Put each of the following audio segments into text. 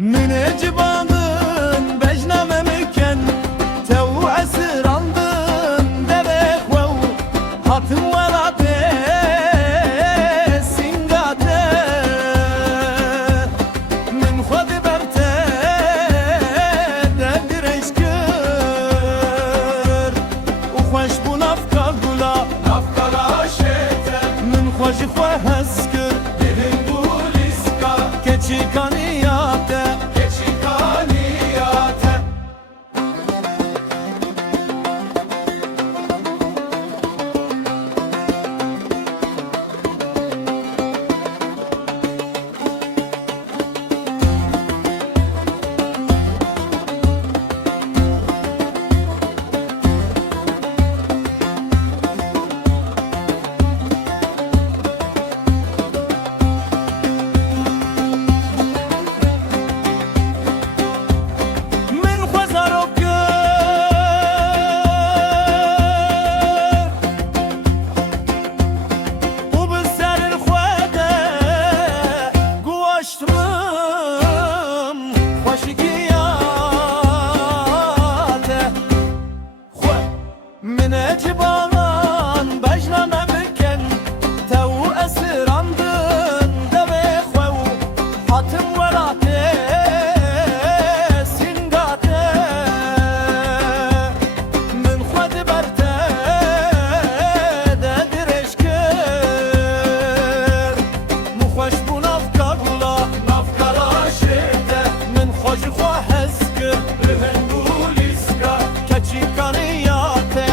من جبانın bejname müken tev esirandın derek vev hatım velate singate min xwedî berte devdir eşkir û xweş bû navka gula navkara şete min xwe jî xwe hez kir dilin dûlîska keçî kaniyate من اجبان بجنame müken tev esirandın devek vev hatım velate singate min xwedî berte dedir eşkir mu xweş bû navka gula navkara şete min xwe jî xwe hez kir li hindûlîska keçî kaniyate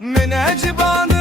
من أجبان